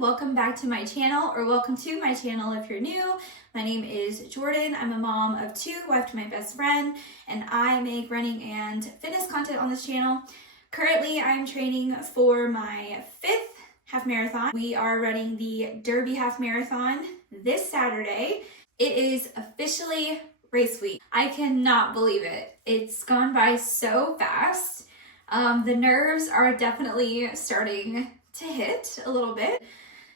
welcome back to my channel, or welcome to my channel if you're new. My name is Jordan. I'm a mom of two, wife to my best friend, and I make running and fitness content on this channel. Currently, I'm training for my 5th half marathon. We are running the Derby half marathon this Saturday. It is officially race week. I cannot believe it. It's gone by so fast. The nerves are definitely starting to hit a little bit.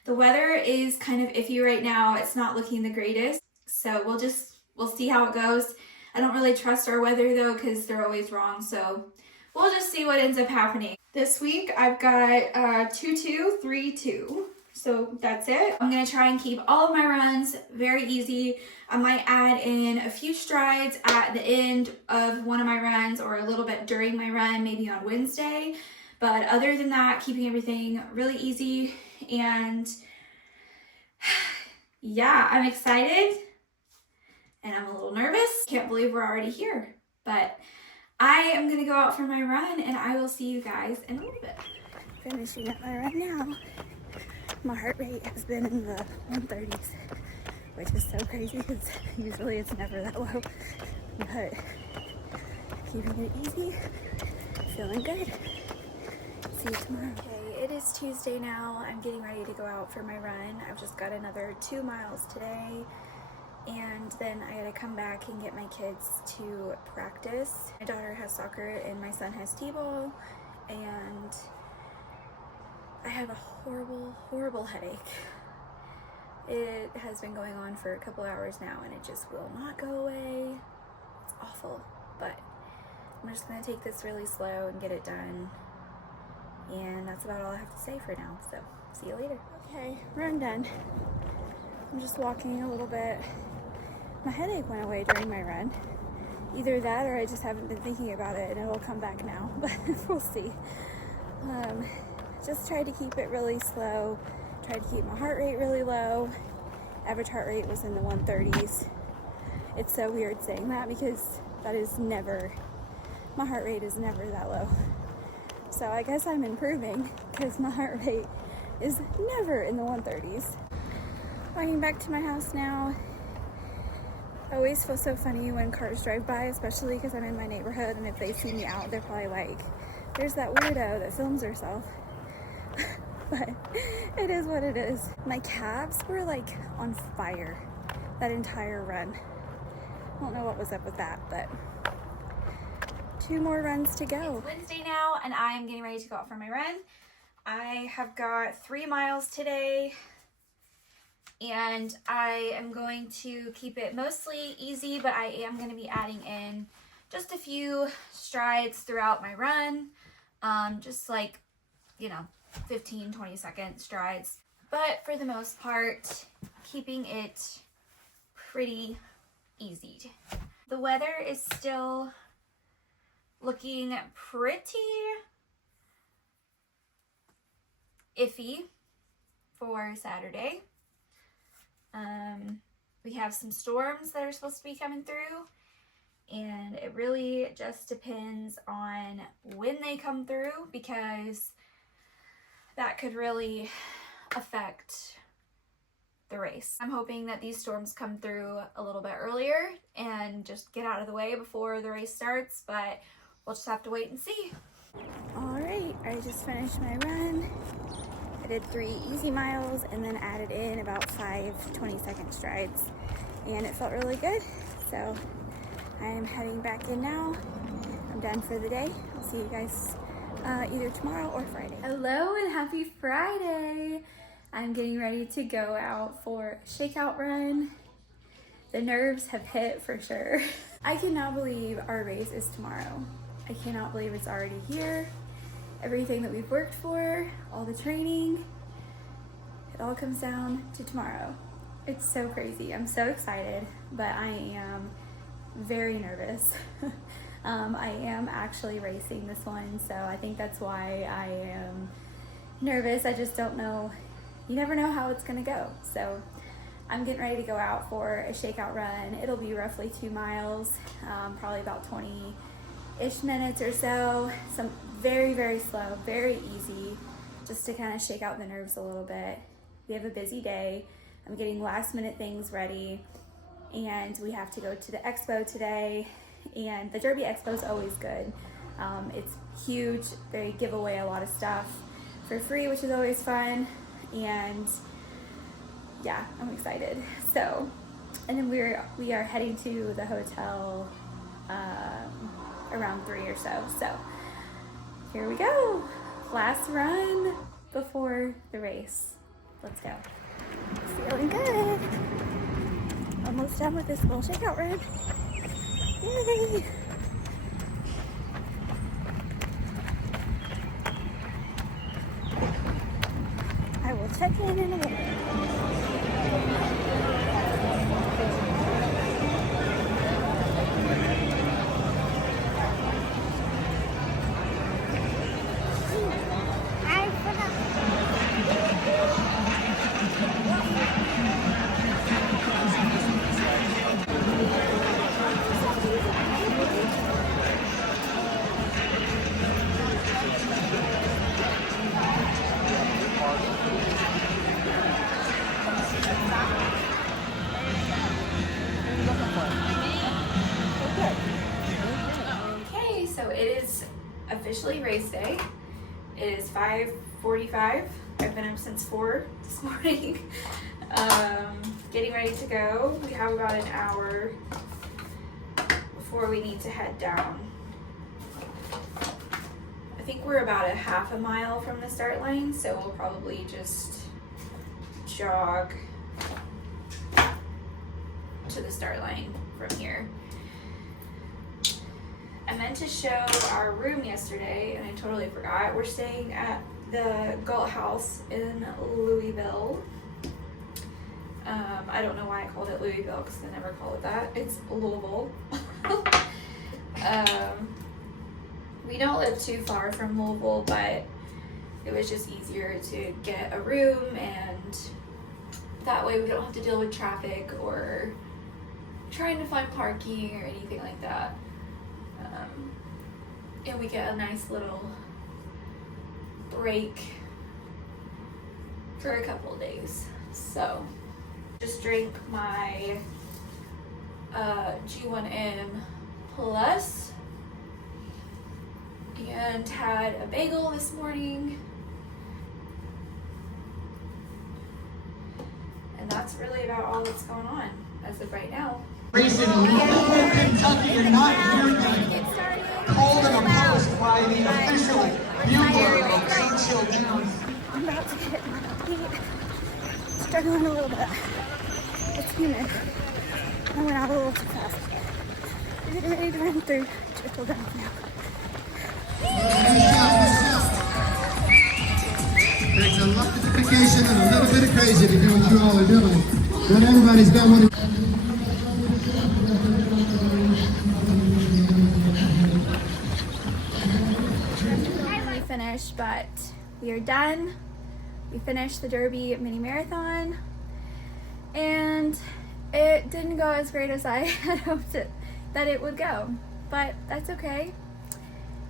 The weather is kind of iffy right now. It's not looking the greatest. So we'll see how it goes. I don't really trust our weather though, because they're always wrong. So we'll just see what ends up happening. This week I've got 2-2, 3-2. So that's it. I'm gonna try and keep all of my runs very easy. I might add in a few strides at the end of one of my runs or a little bit during my run, maybe on Wednesday. But other than that, keeping everything really easy. And yeah, I'm excited and I'm a little nervous. Can't believe we're already here. But I am gonna go out for my run and I will see you guys in a little bit. Finishing up my run now. My heart rate has been in the 130s, which is so crazy because usually it's never that low. But keeping it easy, feeling good. See you tomorrow. Okay, it is Tuesday now. I'm getting ready to go out for my run. I've just got another 2 miles today, and then I gotta come back and get my kids to practice. My daughter has soccer and my son has t-ball, and I have a horrible headache. It has been going on for a couple hours now and it just will not go away. It's awful, but I'm just gonna take this really slow and get it done. And that's about all I have to say for now, so see you later. Okay, run done. I'm just walking a little bit. My headache went away during my run. Either that or I just haven't been thinking about it and it'll come back now, but we'll see. Just tried to keep it really slow, tried to keep my heart rate really low. Average heart rate was in the 130s. It's so weird saying that because that is never, my heart rate is never that low. So I guess I'm improving because my heart rate is never in the 130s. Walking back to my house now. I always feel so funny when cars drive by, especially because I'm in my neighborhood, and if they see me out, they're probably like, there's that weirdo that films herself. But it is what it is. My calves were like on fire that entire run. I don't know what was up with that, but 2 more runs to go. It's Wednesday now and I am getting ready to go out for my run. I have got 3 miles today and I am going to keep it mostly easy, but I am going to be adding in just a few strides throughout my run. Just like, 15-20 second strides, but for the most part keeping it pretty easy. The weather is still looking pretty iffy for Saturday. We have some storms that are supposed to be coming through, and it really just depends on when they come through because that could really affect the race. I'm hoping that these storms come through a little bit earlier and just get out of the way before the race starts, but we'll just have to wait and see. All right, I just finished my run. I did 3 easy miles and then added in about 5 20-second strides, and it felt really good. So I'm heading back in now. I'm done for the day. I'll see you guys either tomorrow or Friday. Hello and happy Friday. I'm getting ready to go out for a shakeout run. The nerves have hit for sure. I cannot believe our race is tomorrow. I cannot believe it's already here. Everything that we've worked for, all the training, it all comes down to tomorrow. It's so crazy. I'm so excited, but I am very nervous. I am actually racing this one, so I think that's why I am nervous. I just don't know. You never know how it's gonna go. So I'm getting ready to go out for a shakeout run. It'll be roughly 2 miles, probably about 20-ish minutes or so. Some very slow, very easy, just to kind of shake out the nerves a little bit. we have a busy day. I'm getting last minute things ready, and we have to go to the expo today, and the Derby Expo is always good. It's huge. They give away a lot of stuff for free, which is always fun, and yeah, I'm excited. So, and then we are heading to the hotel around 3 or so. So here we go. Last run before the race. Let's go. Feeling good. Almost done with this little shakeout run. Yay! I will check in a minute. Okay, so it is officially race day. It is 5:45. I've been up since 4 this morning. Getting ready to go. We have about an hour before we need to head down. I think we're about a half a mile from the start line, so we'll probably just jog to the start line from here. I meant to show our room yesterday, and I totally forgot. We're staying at the Galt House in Louisville. I don't know why I called it Louisville, because I never call it that. It's Louisville. We don't live too far from Louisville, but it was just easier to get a room, and that way we don't have to deal with traffic or trying to find parking or anything like that. And we get a nice little break for a couple of days. So just drank my G1M Plus and had a bagel this morning, and that's really about all that's going on as of right now. Racing in Louisville, Kentucky, and not hearing that called and opposed by the official bugler of St. Children. I'm about to get my feet. Struggling a little bit. It's humid. I went out a little too fast. We're getting ready to run through Churchill Downs now. There's a lot of dedication and a little bit of crazy to do what you all are doing. But everybody's got one. We finished, but we are done. We finished the Derby mini marathon, and it didn't go as great as I had hoped that it would go, but that's okay.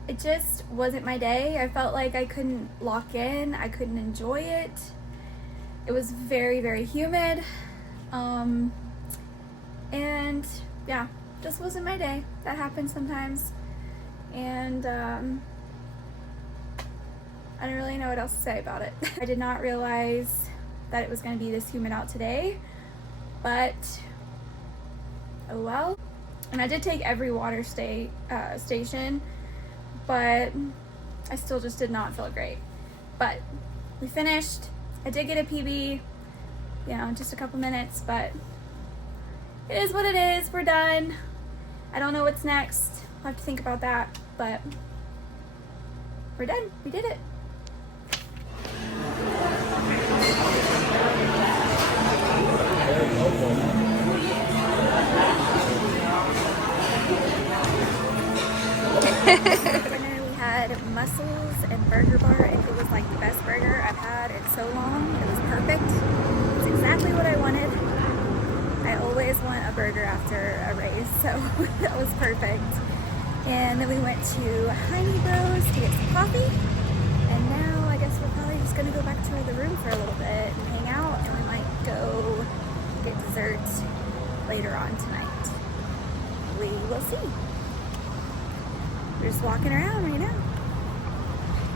It just wasn't my day. I felt like I couldn't lock in. I couldn't enjoy it. It was very, very humid. And yeah, just wasn't my day. That happens sometimes. And I don't really know what else to say about it. I did not realize that it was going to be this humid out today, but oh well. And I did take every water station, but I still just did not feel great. But we finished. I did get a PB, you know, just a couple minutes, but it is what it is. We're done. I don't know what's next. I'll have to think about that, but we're done. We did it. Dinner, we had mussels and burger bar, and it was like the best burger I've had in so long. It was perfect. It's exactly what I wanted. I always want a burger after a race, so that was perfect. And then we went to Heine Bros to get some coffee, and now I guess we're probably just gonna go back to the room for a little bit and hang out later on tonight. We will see. We're just walking around right now.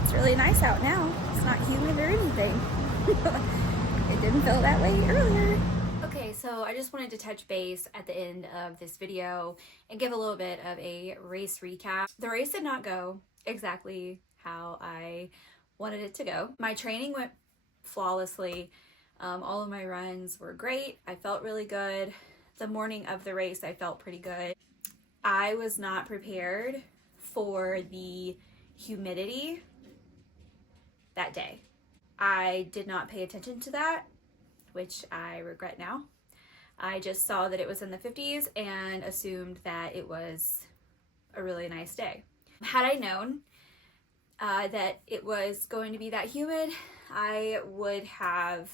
It's really nice out now. It's not humid or anything. It didn't feel that way earlier. Okay, so I just wanted to touch base at the end of this video and give a little bit of a race recap. The race did not go exactly how I wanted it to go. My training went flawlessly. All of my runs were great. I felt really good. The morning of the race, I felt pretty good. I was not prepared for the humidity that day. I did not pay attention to that, which I regret now. I just saw that it was in the 50s and assumed that it was a really nice day. Had I known that it was going to be that humid, I would have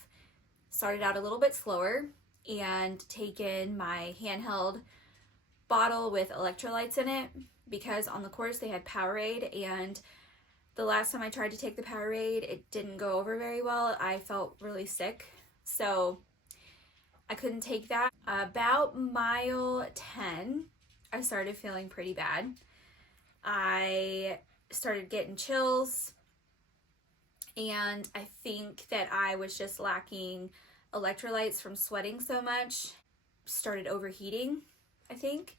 started out a little bit slower and taken my handheld bottle with electrolytes in it, because on the course they had Powerade, and the last time I tried to take the Powerade, it didn't go over very well. I felt really sick, so I couldn't take that. About mile 10, I started feeling pretty bad. I started getting chills, and I think that I was just lacking electrolytes from sweating so much. Started overheating, I think.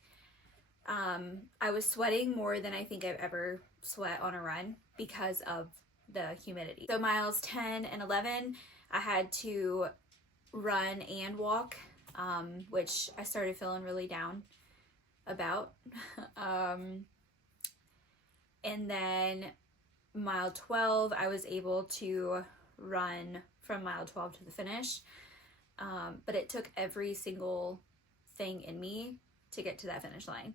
I was sweating more than I think I've ever sweat on a run because of the humidity. So miles 10 and 11, I had to run and walk, which I started feeling really down about. And then mile 12, I was able to run from mile 12 to the finish. But it took every single thing in me to get to that finish line.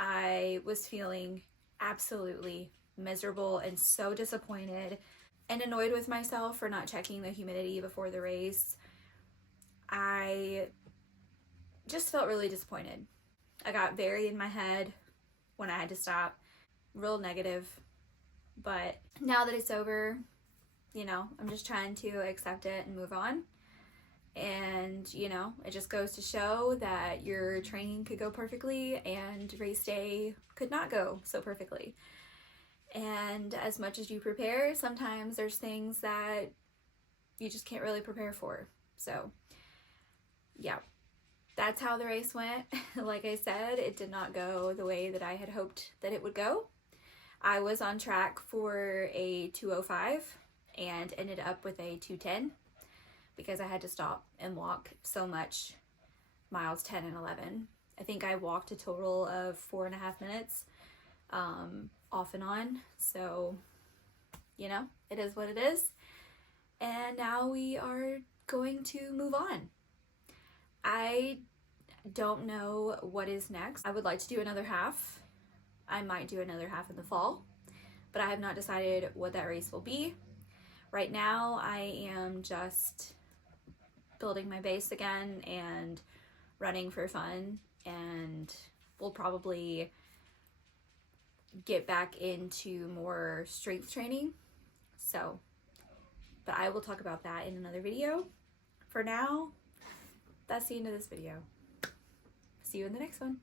I was feeling absolutely miserable and so disappointed and annoyed with myself for not checking the humidity before the race. I just felt really disappointed. I got very in my head when I had to stop, real negative. But now that it's over, you know, I'm just trying to accept it and move on. And, you know, it just goes to show that your training could go perfectly and race day could not go so perfectly. And as much as you prepare, sometimes there's things that you just can't really prepare for. So, yeah, that's how the race went. Like I said, it did not go the way that I had hoped that it would go. I was on track for a 2:05 and ended up with a 2:10 because I had to stop and walk so much miles 10 and 11. I think I walked a total of 4.5 minutes off and on. So, you know, it is what it is. And now we are going to move on. I don't know what is next. I would like to do another half. I might do another half in the fall, but I have not decided what that race will be. Right now, I am just building my base again and running for fun, and we'll probably get back into more strength training. So, but I will talk about that in another video. For now, that's the end of this video. See you in the next one.